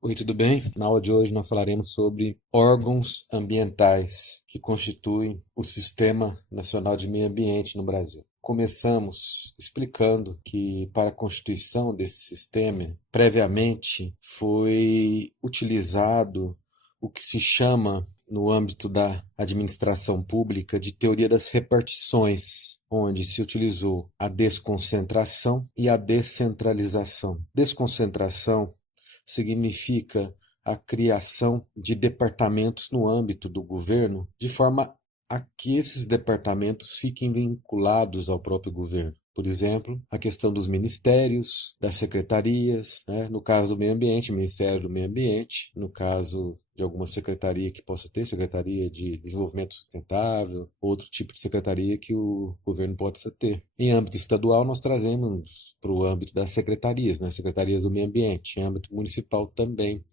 Oi, tudo bem? Na aula de hoje nós falaremos sobre órgãos ambientais que constituem o Sistema Nacional de Meio Ambiente no Brasil. Começamos explicando que para a constituição desse sistema, previamente foi utilizado o que se chama, no âmbito da administração pública, de teoria das repartições, onde se utilizou a desconcentração e a descentralização. Desconcentração significa a criação de departamentos no âmbito do governo, de forma a que esses departamentos fiquem vinculados ao próprio governo. Por exemplo, a questão dos ministérios, das secretarias, né? No caso do meio ambiente, Ministério do Meio Ambiente, no caso de alguma secretaria que possa ter, Secretaria de Desenvolvimento Sustentável, outro tipo de secretaria que o governo possa ter. Em âmbito estadual, nós trazemos para o âmbito das secretarias, né? Secretarias do Meio Ambiente, em âmbito municipal também,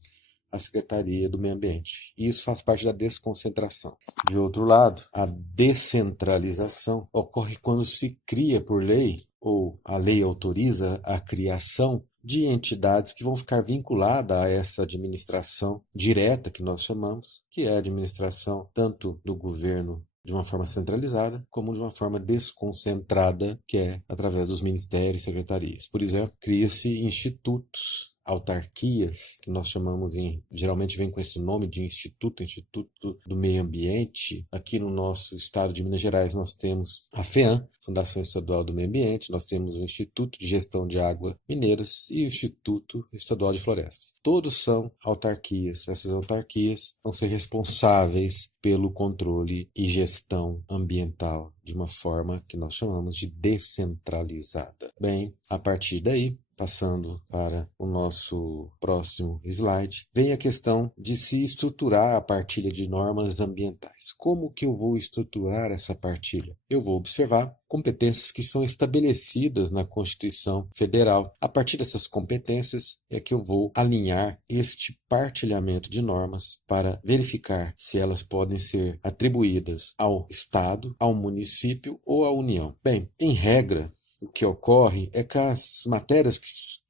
a Secretaria do Meio Ambiente. E isso faz parte da desconcentração. De outro lado, a descentralização ocorre quando se cria por lei, ou a lei autoriza a criação de entidades que vão ficar vinculadas a essa administração direta que nós chamamos, que é a administração tanto do governo de uma forma centralizada, como de uma forma desconcentrada, que é através dos ministérios e secretarias. Por exemplo, cria-se institutos, autarquias, que nós chamamos geralmente vem com esse nome de Instituto do Meio Ambiente. Aqui no nosso estado de Minas Gerais nós temos a FEAM, Fundação Estadual do Meio Ambiente, nós temos o Instituto de Gestão de Água Mineiras e o Instituto Estadual de Florestas. Todos são autarquias. Essas autarquias vão ser responsáveis pelo controle e gestão ambiental de uma forma que nós chamamos de descentralizada. Bem, a partir daí, passando para o nosso próximo slide, vem a questão de se estruturar a partilha de normas ambientais. Como que eu vou estruturar essa partilha? Eu vou observar competências que são estabelecidas na Constituição Federal. A partir dessas competências é que eu vou alinhar este partilhamento de normas para verificar se elas podem ser atribuídas ao Estado, ao município ou à União. Bem, em regra, o que ocorre é que as matérias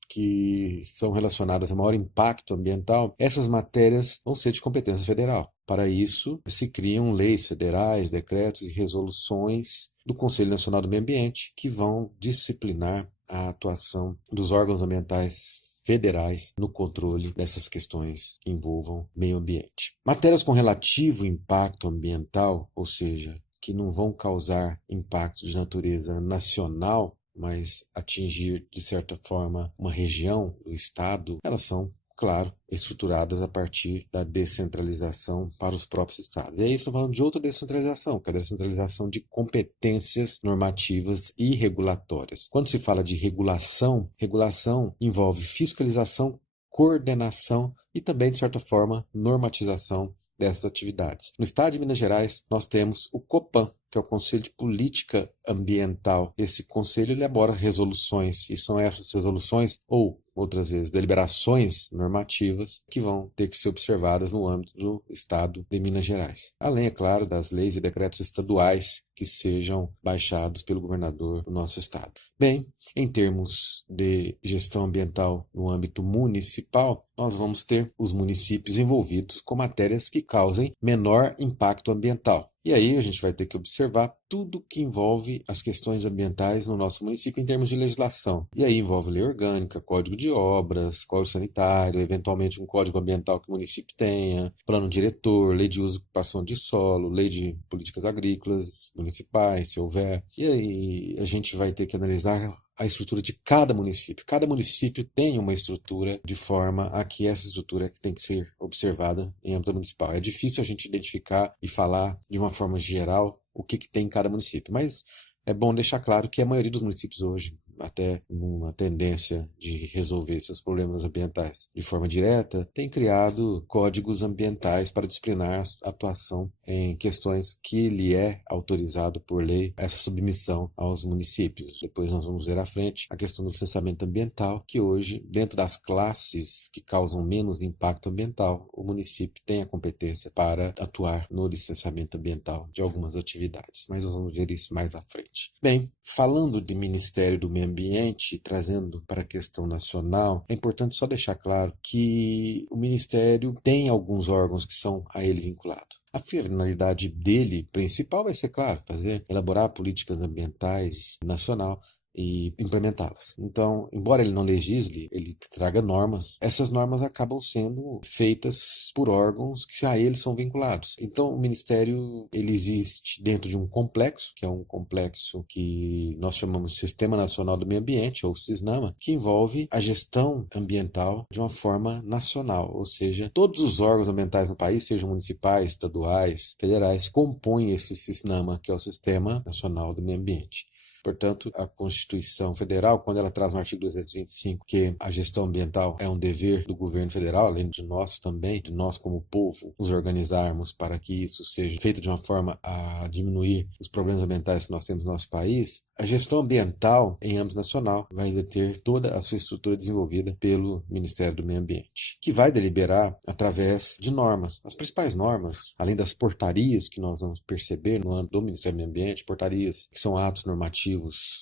que são relacionadas a maior impacto ambiental, essas matérias vão ser de competência federal. Para isso, se criam leis federais, decretos e resoluções do Conselho Nacional do Meio Ambiente que vão disciplinar a atuação dos órgãos ambientais federais no controle dessas questões que envolvam meio ambiente. Matérias com relativo impacto ambiental, ou seja, que não vão causar impacto de natureza nacional, mas atingir, de certa forma, uma região do Estado, elas são, claro, estruturadas a partir da descentralização para os próprios estados. E aí estou falando de outra descentralização, que é a descentralização de competências normativas e regulatórias. Quando se fala de regulação, regulação envolve fiscalização, coordenação e também, de certa forma, normatização dessas atividades. No estado de Minas Gerais, nós temos o COPAN, que é o Conselho de Política Ambiental. Esse conselho elabora resoluções, e são essas resoluções, ou outras vezes, deliberações normativas, que vão ter que ser observadas no âmbito do estado de Minas Gerais. Além, é claro, das leis e decretos estaduais que sejam baixados pelo governador do nosso estado. Bem, em termos de gestão ambiental no âmbito municipal, nós vamos ter os municípios envolvidos com matérias que causem menor impacto ambiental. E aí a gente vai ter que observar tudo que envolve as questões ambientais no nosso município em termos de legislação. E aí envolve lei orgânica, código de obras, código sanitário, eventualmente um código ambiental que o município tenha, plano diretor, lei de uso e ocupação de solo, lei de políticas agrícolas municipais, se houver. E aí a gente vai ter que analisar a estrutura de cada município. Cada município tem uma estrutura de forma a que essa estrutura tem que ser observada em âmbito municipal. É difícil a gente identificar e falar de uma forma geral o que tem em cada município, mas é bom deixar claro que a maioria dos municípios hoje, até uma tendência de resolver seus problemas ambientais de forma direta, tem criado códigos ambientais para disciplinar a atuação em questões que lhe é autorizado por lei essa submissão aos municípios. Depois nós vamos ver à frente a questão do licenciamento ambiental, que hoje, dentro das classes que causam menos impacto ambiental, o município tem a competência para atuar no licenciamento ambiental de algumas atividades. Mas nós vamos ver isso mais à frente. Bem, falando de Ministério do Meio meio ambiente, trazendo para a questão nacional, é importante só deixar claro que o Ministério tem alguns órgãos que são a ele vinculados. A finalidade dele principal vai ser, claro, elaborar políticas ambientais nacional e implementá-las. Então, embora ele não legisle, ele traga normas, essas normas acabam sendo feitas por órgãos que a eles são vinculados. Então, o Ministério ele existe dentro de um complexo, que é um complexo que nós chamamos de Sistema Nacional do Meio Ambiente, ou SISNAMA, que envolve a gestão ambiental de uma forma nacional, ou seja, todos os órgãos ambientais no país, sejam municipais, estaduais, federais, compõem esse SISNAMA, que é o Sistema Nacional do Meio Ambiente. Portanto, a Constituição Federal, quando ela traz no artigo 225 que a gestão ambiental é um dever do governo federal, além de nós também, de nós como povo, nos organizarmos para que isso seja feito de uma forma a diminuir os problemas ambientais que nós temos no nosso país, a gestão ambiental em âmbito nacional vai ter toda a sua estrutura desenvolvida pelo Ministério do Meio Ambiente, que vai deliberar através de normas. As principais normas, além das portarias que nós vamos perceber no âmbito do Ministério do Meio Ambiente, portarias que são atos normativos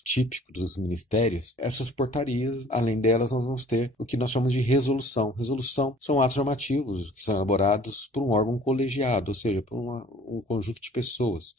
típicos dos ministérios, essas portarias, além delas, nós vamos ter o que nós chamamos de resolução. Resolução são atos normativos que são elaborados por um órgão colegiado, ou seja, por um conjunto de pessoas.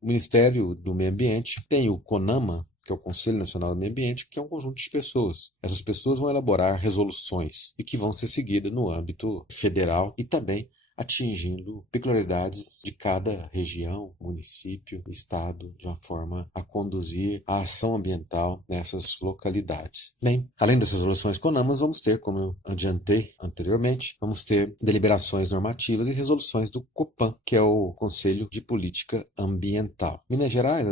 O Ministério do Meio Ambiente tem o CONAMA, que é o Conselho Nacional do Meio Ambiente, que é um conjunto de pessoas. Essas pessoas vão elaborar resoluções e que vão ser seguidas no âmbito federal e também atingindo peculiaridades de cada região, município, estado, de uma forma a conduzir a ação ambiental nessas localidades. Bem, além das resoluções CONAMAs, vamos ter, como eu adiantei anteriormente, vamos ter deliberações normativas e resoluções do COPAN, que é o Conselho de Política Ambiental. Minas Gerais,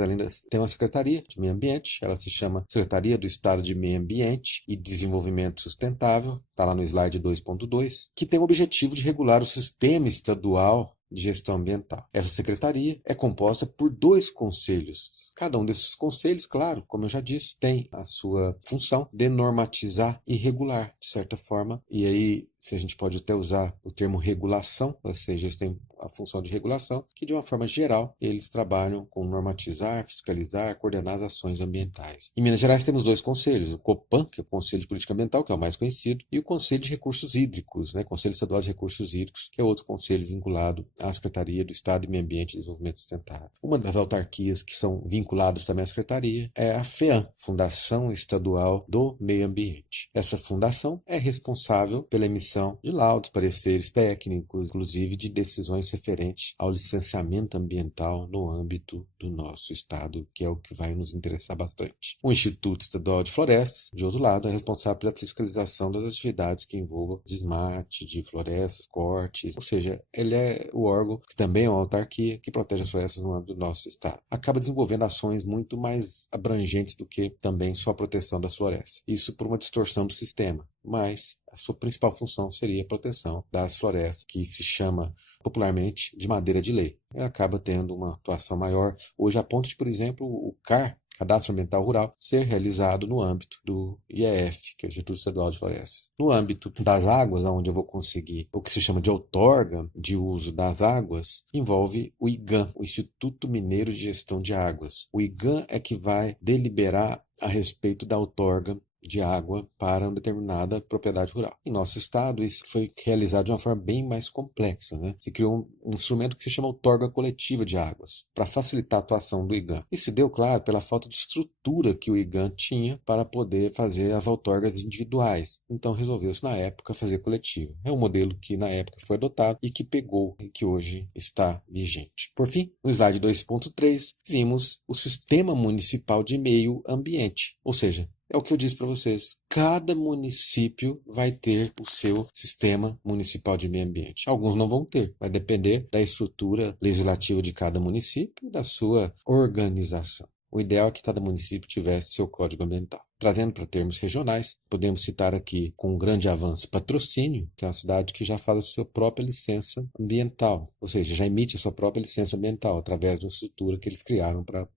tem uma Secretaria de Meio Ambiente, ela se chama Secretaria do Estado de Meio Ambiente e Desenvolvimento Sustentável, está lá no slide 2.2, que tem o objetivo de regular o sistema estadual de gestão ambiental. Essa secretaria é composta por 2 conselhos. Cada um desses conselhos, claro, como eu já disse, tem a sua função de normatizar e regular, de certa forma. E aí, se a gente pode até usar o termo regulação, ou seja, eles têm a função de regulação, que de uma forma geral, eles trabalham com normatizar, fiscalizar, coordenar as ações ambientais. Em Minas Gerais temos 2 conselhos, o COPAN, que é o Conselho de Política Ambiental, que é o mais conhecido, e o Conselho de Recursos Hídricos, Conselho Estadual de Recursos Hídricos, que é outro conselho vinculado à Secretaria do Estado de Meio Ambiente e Desenvolvimento Sustentável. Uma das autarquias que são vinculadas também à Secretaria é a FEAM, Fundação Estadual do Meio Ambiente. Essa fundação é responsável pela emissão de laudos, pareceres técnicos, inclusive de decisões referentes ao licenciamento ambiental no âmbito do nosso estado, que é o que vai nos interessar bastante. O Instituto Estadual de Florestas, de outro lado, é responsável pela fiscalização das atividades que envolvam desmate de florestas, cortes, ou seja, ele é o órgão que também é uma autarquia que protege as florestas no âmbito do nosso estado. Acaba desenvolvendo ações muito mais abrangentes do que também só a proteção das florestas. Isso por uma distorção do sistema, mas a sua principal função seria a proteção das florestas, que se chama popularmente de madeira de lei. Ela acaba tendo uma atuação maior, hoje a ponto de, por exemplo, o CAR, Cadastro Ambiental Rural, ser realizado no âmbito do IEF, que é o Instituto Estadual de Florestas. No âmbito das águas, onde eu vou conseguir o que se chama de outorga de uso das águas, envolve o IGAM, o Instituto Mineiro de Gestão de Águas. O IGAM é que vai deliberar a respeito da outorga de água para uma determinada propriedade rural. Em nosso estado, isso foi realizado de uma forma bem mais complexa, Se criou um instrumento que se chama outorga coletiva de águas, para facilitar a atuação do IGAM. E se deu, claro, pela falta de estrutura que o IGAM tinha para poder fazer as outorgas individuais. Então, resolveu-se, na época, fazer coletiva. É um modelo que, na época, foi adotado e que pegou e que hoje está vigente. Por fim, no slide 2.3, vimos o Sistema Municipal de Meio Ambiente, ou seja, é o que eu disse para vocês. Cada município vai ter o seu sistema municipal de meio ambiente. Alguns não vão ter. Vai depender da estrutura legislativa de cada município e da sua organização. O ideal é que cada município tivesse seu código ambiental. Trazendo para termos regionais, podemos citar aqui, com um grande avanço, Patrocínio, que é uma cidade que já faz a sua própria licença ambiental, ou seja, já emite a sua própria licença ambiental através de uma estrutura que eles criaram para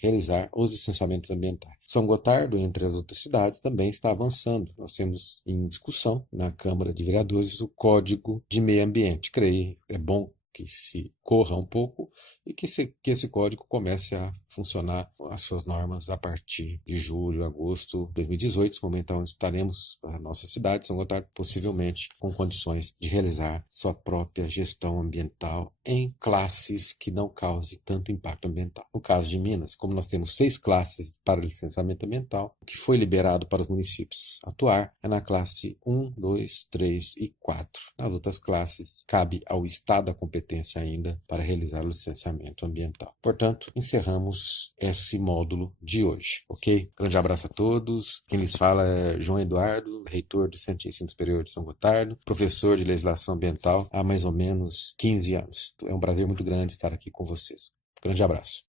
realizar os licenciamentos ambientais. São Gotardo, entre as outras cidades, também está avançando. Nós temos em discussão na Câmara de Vereadores o Código de Meio Ambiente. Creio, é bom que se corra um pouco e que esse código comece a funcionar as suas normas a partir de julho, agosto de 2018, momento onde estaremos na nossa cidade, São Gotardo, possivelmente com condições de realizar sua própria gestão ambiental em classes que não causem tanto impacto ambiental. No caso de Minas, como nós temos 6 classes para licenciamento ambiental, o que foi liberado para os municípios atuar é na classe 1, 2, 3 e 4. Nas outras classes, cabe ao Estado a competência ainda para realizar o licenciamento ambiental. Portanto, encerramos esse módulo de hoje, ok? Grande abraço a todos. Quem lhes fala é João Eduardo, reitor do Centro de Ensino Superior de São Gotardo, professor de legislação ambiental há mais ou menos 15 anos. É um prazer muito grande estar aqui com vocês. Grande abraço.